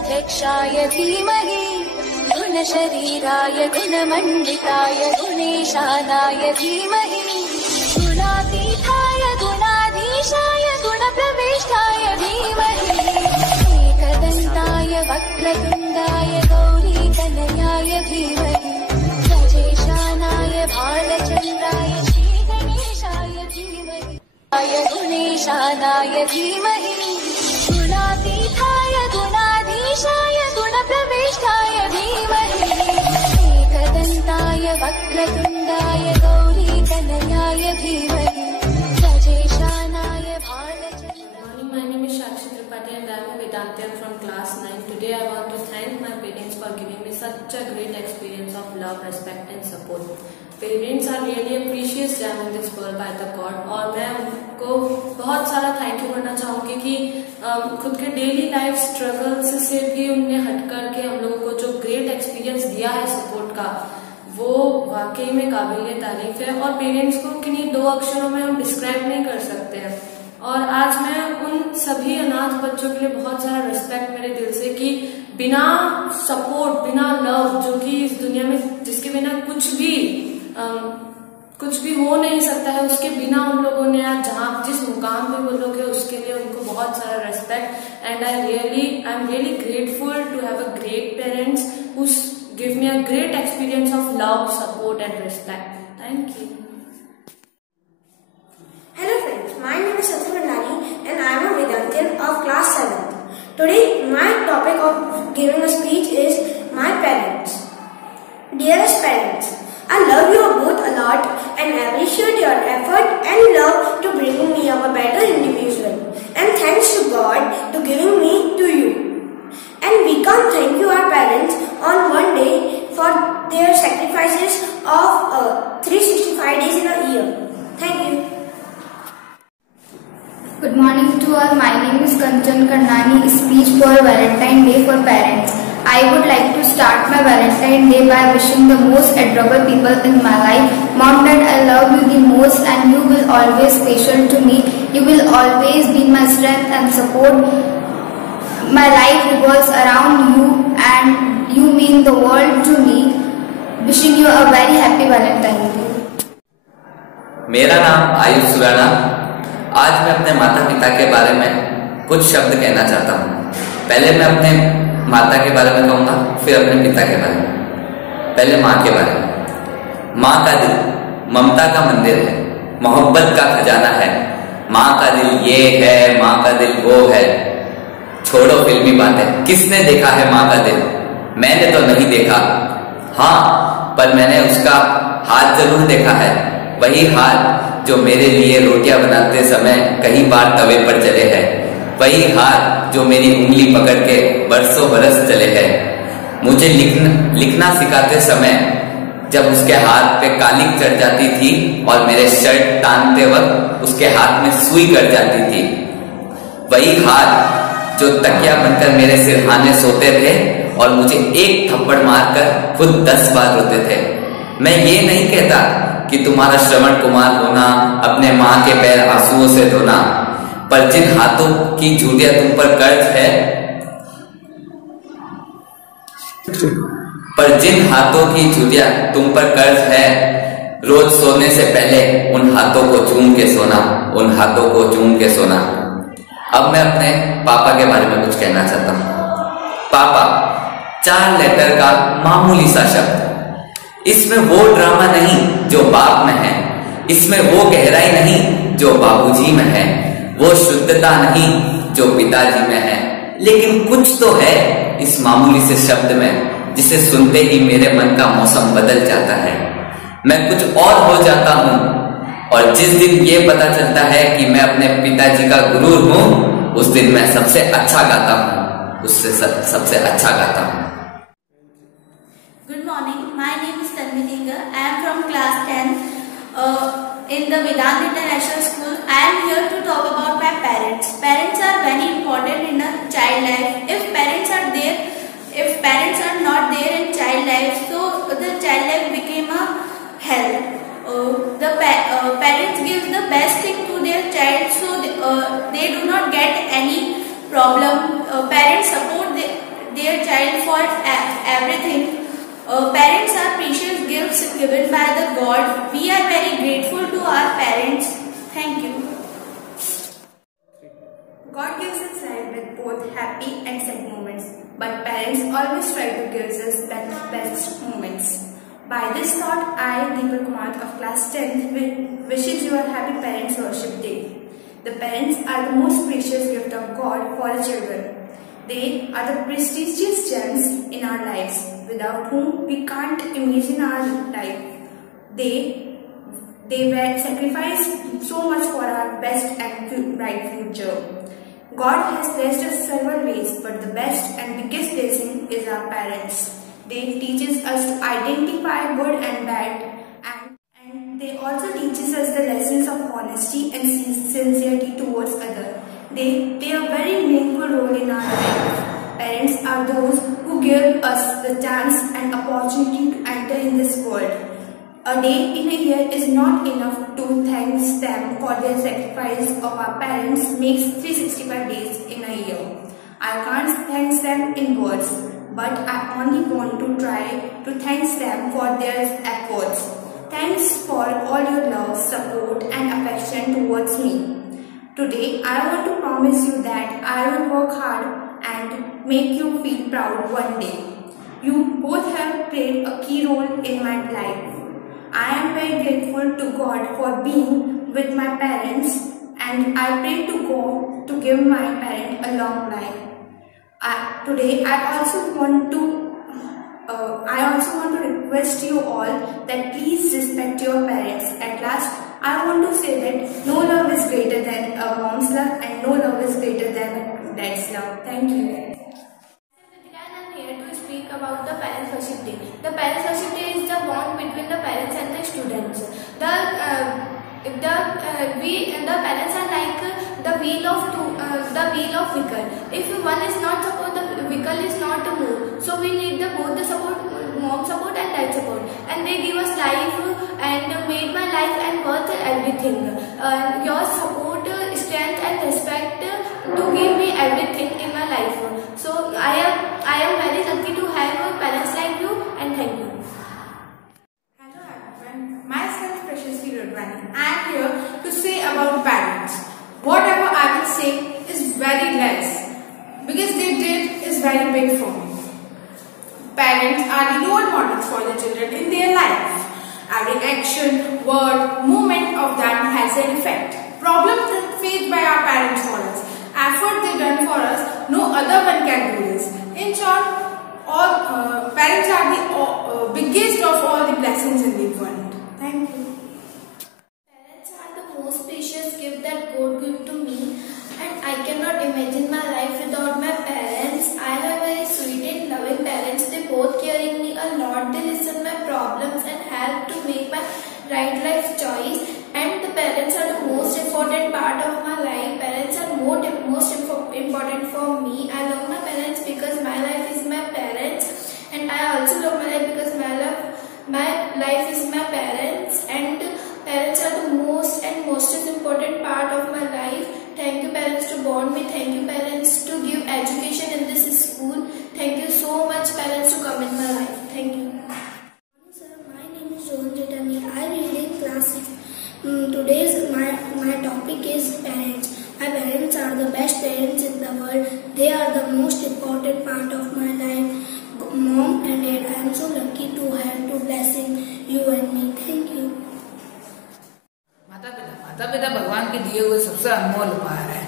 गणाध्यक्षाय धीमहि गुणशरीराय गुणमण्डिताय गुणेशानाय धीमहि गुणातीताय गुणाधीशाय गुणप्रविष्टाय धीमहि एकदन्ताय वक्रतुण्डाय गौरीतनयाय धीमहि गजेशानाय भालचन्द्राय श्रीगणेशाय धीमहि गुणेशानाय धीमहि गुणातीताय गुणाधीशाय गुणप्रविष्टाय धीमहि एकदन्ताय वक्रतुण्डाय गौरीतनयाय धीमहि गजेशानाय भालचन्द्राय। My name is Shakshi Tripathi and I am a Vedantian from class 9. Today I want to thank my parents for giving me such a great experience of love, respect and support. Parents are really a precious gem in this world by the God और मैं उनको बहुत सारा thank you करना चाहूँगी कि खुद के डेली लाइफ स्ट्रगल्स से भी उनने हट करके हम लोगों को जो ग्रेट एक्सपीरियंस दिया है सपोर्ट का वो वाकई में काबिल तारीफ है और पेरेंट्स को किन्हीं दो अक्षरों में हम डिस्क्राइब नहीं कर सकते हैं। और आज मैं उन सभी अनाथ बच्चों के लिए बहुत सारा रिस्पेक्ट मेरे दिल से कि बिना सपोर्ट बिना लव जो कि इस दुनिया में जिसके बिना कुछ भी हो नहीं सकता है उसके बिना उन लोगों ने आज जहाँ जिस मुकाम पे वो लोग है उसके लिए उनको बहुत सारा respect and I am really grateful to have a great parents who give me a great experience of love support and respect. Thank you. Hello friends, my name is Satya Bhandari and I am a Vedantian of class 7th. Today my topic of giving a speech is my parents. Dearest parents, I love you both a lot and appreciate your effort and love to bringing me up a better individual. And thanks to God to giving me to you. And we can't thank you our parents on one day for their sacrifices of 365 days in a year. Thank you. Good morning to all. My name is Kanchan Karnani. Speech for Valentine Day for parents. I would like to start my Valentine Day by wishing the most adorable people in my life. Mom, Dad, I love you the most and you will always special to me. You will always be my strength and support. My life revolves around you and you mean the world to me. Wishing you a very happy Valentine Day. मेरा नाम आयुष सुराना। आज मैं अपने माता पिता के बारे में कुछ शब्द कहना चाहता हूँ। पहले मैं अपने माता के बारे में कहूँगा, फिर अपने पिता के बारे में। पहले माँ के बारे में। माँ का दिल ममता का मंदिर है, मोहब्बत का खजाना है। माँ का दिल ये है, माँ का दिल वो है। छोड़ो फिल्मी बातें, किसने देखा है माँ का दिल? मैंने तो नहीं देखा, हाँ पर मैंने उसका हाथ जरूर देखा है। वही हाथ जो मेरे लिए रोटियां बनाते समय कई बार तवे पर चले हैं, वही हाथ जो मेरी उंगली पकड़ के बरसों बरस चले हैं। मुझे लिखना सिखाते समय जब उसके हाथ पे कालिक चढ़ जाती थी और मेरे शर्ट तानते वक्त उसके हाथ में सुई कट जाती थी, वही हाथ जो तकिया बनकर मेरे सिरहाने सोते थे और मुझे एक थप्पड़ मारकर खुद 10 बार रोते थे। मैं ये नहीं कहता कि तुम्हारा श्रवण कुमार होना, अपने माँ के पैर आंसुओं से धोना, पर जिन हाथों की झूठियां तुम पर कर्ज है, पर जिन हाथों की झूठियां तुम पर कर्ज है, रोज सोने से पहले उन हाथों को चूम के सोना, उन हाथों को चूम के सोना। अब मैं अपने पापा के बारे में कुछ कहना चाहता हूँ। पापा 4 लेटर का मामूली सा शब्द। इसमें वो ड्रामा नहीं जो बाप में है, इसमें वो गहराई नहीं जो बाबूजी में है, वो शुद्धता नहीं जो पिताजी में है, लेकिन कुछ तो है इस मामूली से शब्द में जिसे सुनते ही मेरे मन का मौसम बदल जाता है। मैं कुछ और हो जाता हूँ और जिस दिन ये पता चलता है कि मैं अपने पिताजी का गुरूर हूँ, उस दिन मैं सबसे अच्छा गाता हूँ, उससे सबसे अच्छा गाता हूँ। Good morning. My name is Tanvi Dingar. I am from class 10 in the Vedanta International School. I am here to talk about my parents. Parents are very important in a child life. If parents are not there in child life, so the child life became a hell. The parents give the best thing to their child, so they do not get any problem. Parents support their child for everything. Parents are precious gifts given by the God. We are very grateful to our parents. Thank you. God gives us life with both happy and sad moments, but parents always try to give us best moments. By this thought, I, Deepak Kumar of class 10th, wishes you a happy Parents Worship Day. The parents are the most precious gift of God for the children. They are the prestigious gems in our lives, without whom we can't imagine our life. They were sacrificed so much for our best and bright future. God has blessed us several ways, but the best and biggest blessing is our parents. They teach us to identify good and bad, and they also teach us the lessons of honesty and sincerity towards others. They play a very meaningful role in our life. Parents are those who give us the chance and opportunity to enter in this world. A day in a year is not enough to thank them for their sacrifice. Of our parents makes 365 days in a year. I can't thank them in words, but I only want to try to thank them for their efforts. Thanks for all your love, support and affection towards me. Today, I want to promise you that I will work hard and make you feel proud one day. You both have played a key role in my life. I am very grateful to God for being with my parents, and I pray to God to give my parents a long life. Today, I also want to request you all that please respect your parents. At last, I want to say that no love is greater than a mom's love, and no love is greater than a dad's love. Thank you. I'm here to speak about the Parents Worship Day. The Parents Worship Day is the bond between the parents and the students. The parents are like the wheel of vehicle. If one is not support, the vehicle is not to move. So we need both the support, mom support and dad support. And they give us life and made my life and worth everything. Your support, strength and respect to give me everything in my life. So I am very lucky to have parents like you, and thank you. Hello everyone, myself Prashasti Rodwani. I am here to say about parents. Whatever I will say is very less, because they did is very big for me. Parents are the role models for the children in their life. Every action, word, movement of them has an effect. Problems faced by our parents for us, effort they done for us, no other one can do this. In short, all parents are the biggest of all the blessings in the world. Thank you. Parents are the most precious gift that God gave to me, and I cannot imagine my life without my parents. I have very sweet and loving parents. They both caring me a lot. They listen my problems and help to make my right life choice. And the parents are the most important part of my life. Parents are most important for me. I love my parents because my life is my parents, and I also love my life because my life is my parents. And parents are the most important part of my life. Thank you parents to born me. Thank you parents to give education in this school. Thank you so much parents to come in my life. Thank you. Sir, my name is Rohan Jetani. I read in class 6. Today's my topic is parents. My parents are the best parents in the world. They are the most important part of my life. Mom and dad, I am so lucky to have two blessing you and me. Thank you. माता पिता भगवान के दिए हुए सबसे अनमोल उपहार है।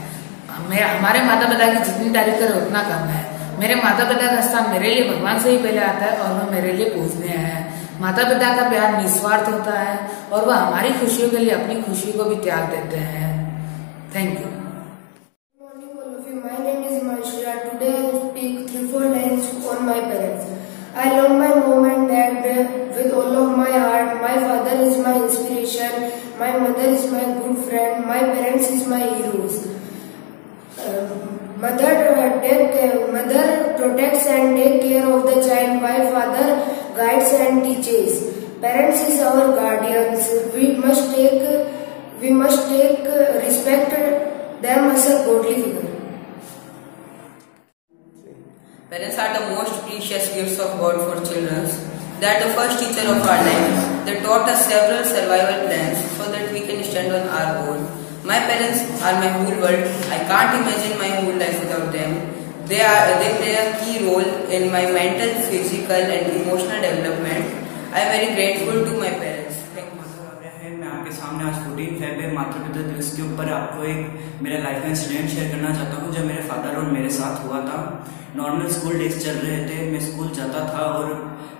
हमारे माता पिता की जितनी तारीफ करें उतना कम है। मेरे माता पिता का स्थान मेरे लिए भगवान से ही पहले आता है, और वह मेरे लिए पूजनीय है। माता पिता का प्यार निस्वार्थ होता है, और वह हमारी खुशियों के लिए अपनी खुशी को भी त्याग देते हैं। Thank you. My name is Himanshu. Today I will speak 3-4 lines on my parents. I love my mom and dad with all of my heart. My father is my inspiration. My mother is my good friend. My parents is my heroes. Mother protects and take care of the child, while father guides and teaches. Parents is our guardians. We must take respect them as a godly figure. Parents are the most precious gifts of God for children. They are the first teacher of our lives. They taught us several survival plans so that we can stand on our own. My parents are my whole world. I can't imagine my whole life without them. They play a key role in my mental, physical and emotional development. I am very grateful to my parents. मैं आपके सामने आज 14 Feb माता पिता दिवस के ऊपर आपको एक मेरा लाइफ का इंसिडेंट शेयर करना चाहता हूँ जो मेरे फादर और मेरे साथ हुआ था। नॉर्मल स्कूल डेज चल रहे थे, मैं स्कूल जाता था और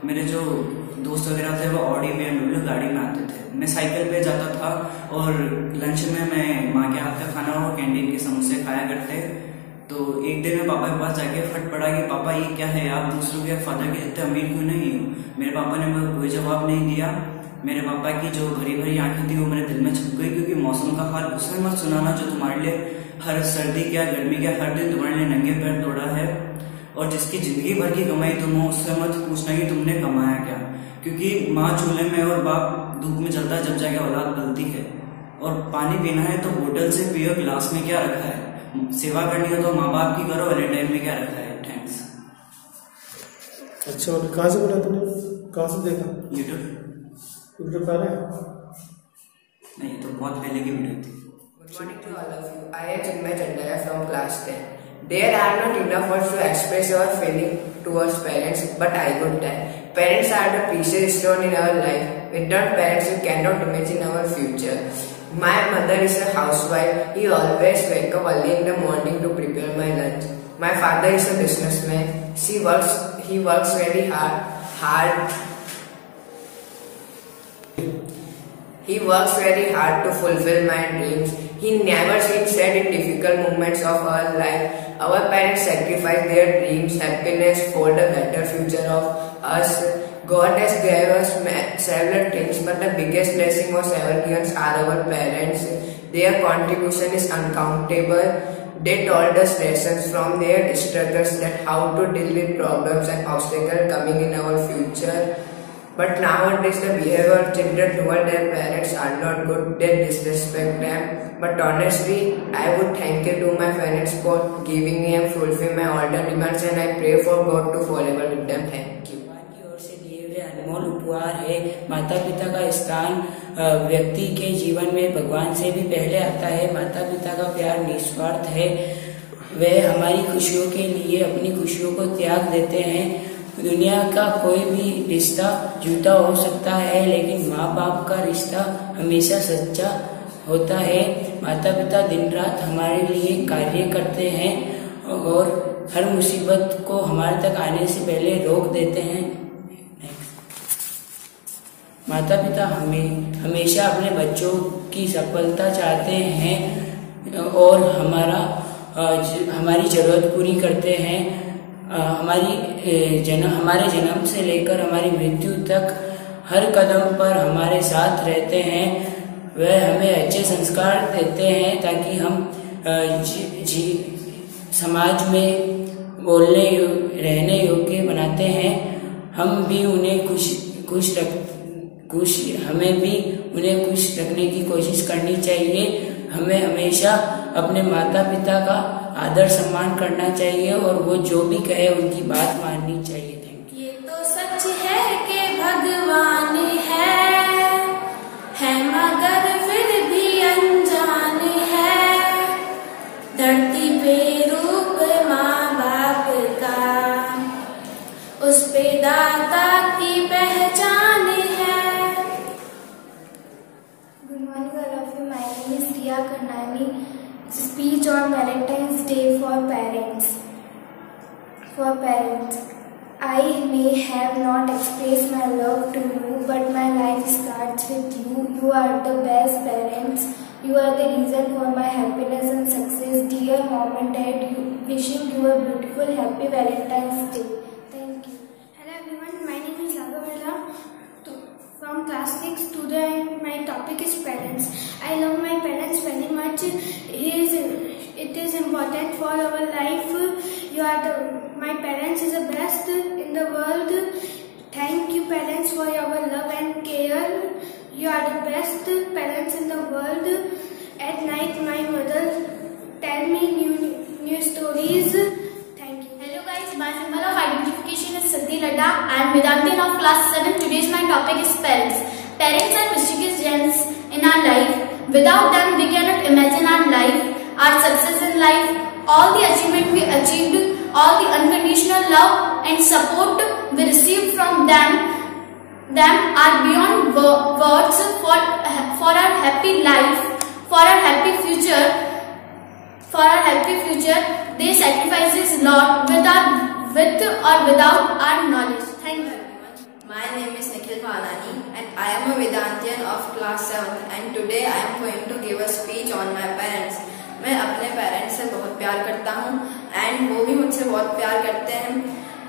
मेरे जो दोस्त वगैरह थे वो ऑडी BMW गाड़ी में आते थे। मैं साइकिल पे जाता था और लंच में मैं माँ के हाथ का खाना और कैंटीन के समोसे खाया करते। तो एक दिन मैं पापा के पास जाके फट पड़ा कि पापा ये क्या है, आप दूसरों के फादर के इतने अमीर क्यों नहीं हो। मेरे पापा ने मुझे कोई जवाब नहीं दिया। मेरे पापा की जो भरी भरी आंखें थी वो मेरे दिल में छुप गई, क्योंकि मौसम का हाल उसमें मत सुनाना जो तुम्हारे लिए हर सर्दी क्या गर्मी क्या हर दिन तुम्हारे लिए नंगे पैर दौड़ा है, और जिसकी जिंदगी भर की कमाई तुम हो उससे मत पूछना कि तुमने कमाया क्या, क्योंकि माँ चूल्हे में और बाप धूप में जलता जब जाके औलाद पलती है। और पानी पीना है तो बोतल से पियो, गिलास में क्या रखा है। सेवा करनी हो तो माँ बाप की करो, वैलेंटाइन में क्या रखा है। थैंक्स। अच्छा, और कहाँ से बोला तुमने, कहाँ से देखा? यूट्यूब पर है? नहीं, तो बहुत पहले की वीडियो थी। Good morning to all of you. I am Chinmay Chandaya from class 10. There are not enough words to express our feeling towards parents, but I would tell. Parents are the precious stone in our life. Without parents, we cannot imagine our future. My mother is a housewife. He always wakes up early in the morning to prepare my lunch. My father is a businessman. He works very hard. He works very hard to fulfill my dreams. He never seems sad in difficult moments of our life. Our parents sacrifice their dreams, happiness for the better future of us. God has given us several things, but the biggest blessing was ever given are our parents. Their contribution is uncountable. They taught us lessons from their struggles, that how to deal with problems and obstacles coming in our future. But nowadays the behavior of children toward their parents are not good. They disrespect them. But honestly, I would thank you to my parents for giving me and fulfill my all the demands, and I pray for God to forever with them. Thank you. की ओर से दिए हुए अनमोल उपहार है। माता पिता का स्थान व्यक्ति के जीवन में भगवान से भी पहले आता है। माता पिता का प्यार निस्वार्थ है। वे हमारी खुशियों के लिए अपनी खुशियों को त्याग देते हैं। दुनिया का कोई भी रिश्ता झूठा हो सकता है, लेकिन माँ बाप का रिश्ता हमेशा सच्चा होता है। माता पिता दिन रात हमारे लिए कार्य करते हैं और हर मुसीबत को हमारे तक आने से पहले रोक देते हैं। माता पिता हमेशा अपने बच्चों की सफलता चाहते हैं और हमारी जरूरत पूरी करते हैं। हमारे जन्म से लेकर हमारी मृत्यु तक हर कदम पर हमारे साथ रहते हैं। वह हमें अच्छे संस्कार देते हैं ताकि हम समाज में बोलने रहने योग्य बनाते हैं। हमें भी उन्हें खुश रखने की कोशिश करनी चाहिए। हमें हमेशा अपने माता पिता का आदर सम्मान करना चाहिए और वो जो भी कहे उनकी बात माननी चाहिए। Thank you. ये तो सच है कि भगवान है मगर फिर भी अनजान है। धरती पे रूप माँ बाप का, उस पे दाता की पहचान है। Good morning, all of you. My name is Riya Karnani. Speech on Valentine's Day for parents. I may have not expressed my love to you, but my life starts with you. You are the best parents. You are the reason for my happiness and success. Dear mom and dad, wishing you a beautiful, happy Valentine's Day. Thank you. Hello everyone, my name is Lagavela from class 6. Today my topic is parents. I love my parents very much. It is important for our life. My parents is the best in the world. Thank you parents for your love and care. You are the best parents in the world. At night my mother tell me new stories. Thank you. Hello guys, my symbol Ladda. I am Vedantian of class 7. Today's my topic is parents. Parents are mysterious gems in our life. Without them, we cannot imagine our life, our success in life, all the achievement we achieved, all the unconditional love and support we received from them are beyond words for our happy life, for our happy future. For our happy future, they sacrifices a lot with or without our knowledge. Thank you. My name is Nikhil Bhalani and I am a Vedantian of class 7th and today I am going to give a speech on my parents. मैं अपने parents से बहुत प्यार करता हूँ and वो भी मुझसे बहुत प्यार करते हैं.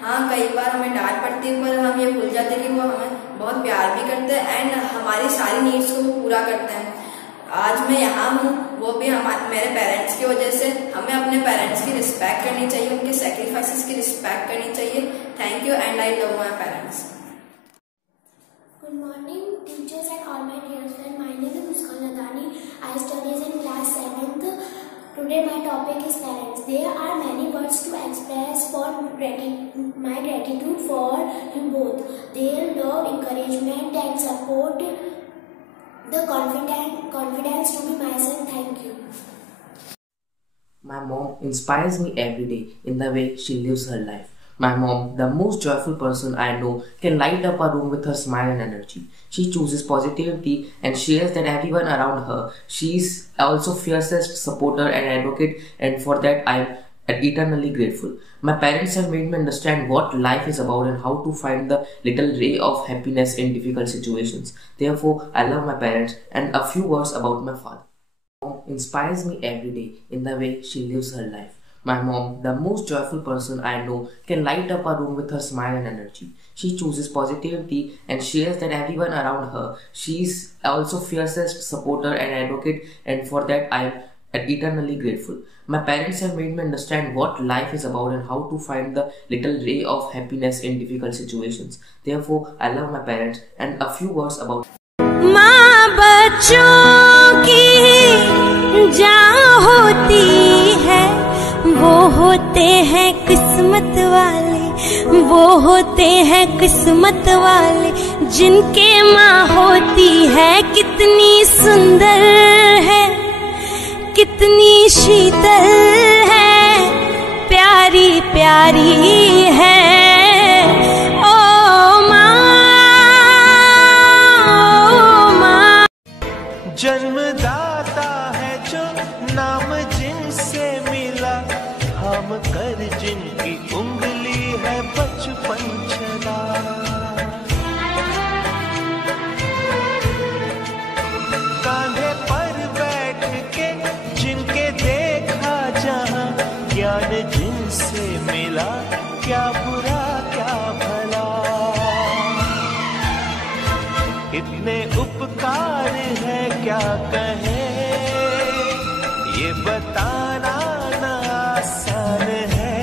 हाँ, कई बार हमें डांट पड़ती है पर हम ये भूल जाते हैं कि वो हमें बहुत प्यार भी करते हैं एंड हमारी सारी नीड्स को पूरा करते हैं. आज मैं यहाँ हूँ वो भी मेरे पेरेंट्स की वजह से. हमें अपने पेरेंट्स की रिस्पेक्ट करनी चाहिए, उनके सेक्रीफाइसेस की रिस्पेक्ट करनी चाहिए. Thank you and I love my parents. Good morning, teachers and all my dear friends. My name is Muskan Ladani. I study in class 7th. Today my topic is parents. There are many words to express for my gratitude for you both. Their love, encouragement and support, the confidence to be myself. Thank you. My mom inspires me every day in the way she lives her life. My mom, the most joyful person I know, can light up a room with her smile and energy. She chooses positivity and shares that everyone around her. She is also fiercest supporter and advocate, and for that I am eternally grateful. My parents have made me understand what life is about and how to find the little ray of happiness in difficult situations. Therefore, I love my parents. And a few words about my father. My mom inspires me every day in the way she lives her life. My mom, the most joyful person I know, can light up a room with her smile and energy. She chooses positivity and shares that everyone around her. She is also fiercest supporter and advocate, and for that I am eternally grateful. My parents have made me understand what life is about and how to find the little ray of happiness in difficult situations. Therefore, I love my parents. And a few words about माँ बच्चों की जान होती है, वो होते हैं किस्मत वाले, वो होते हैं किस्मत वाले, जिनके माँ होती है कितनी सुंदर है, कितनी शीतल है, प्यारी प्यारी है. ओ माँ जन्मदाता है जो नाम जिनसे मिला, हम कर जिनकी उंगली है बचपन चला. कांधे पर बैठ के जिनके देखा जहां, ज्ञान जिनसे मिला, क्या बुरा क्या भला. इतने उपकार है क्या कहें, ये बताना ना आसान है.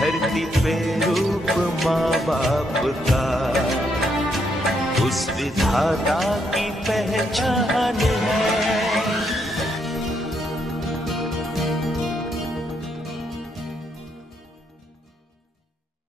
धरती पे रूप माँ बाप का, उस विधाता की पहचान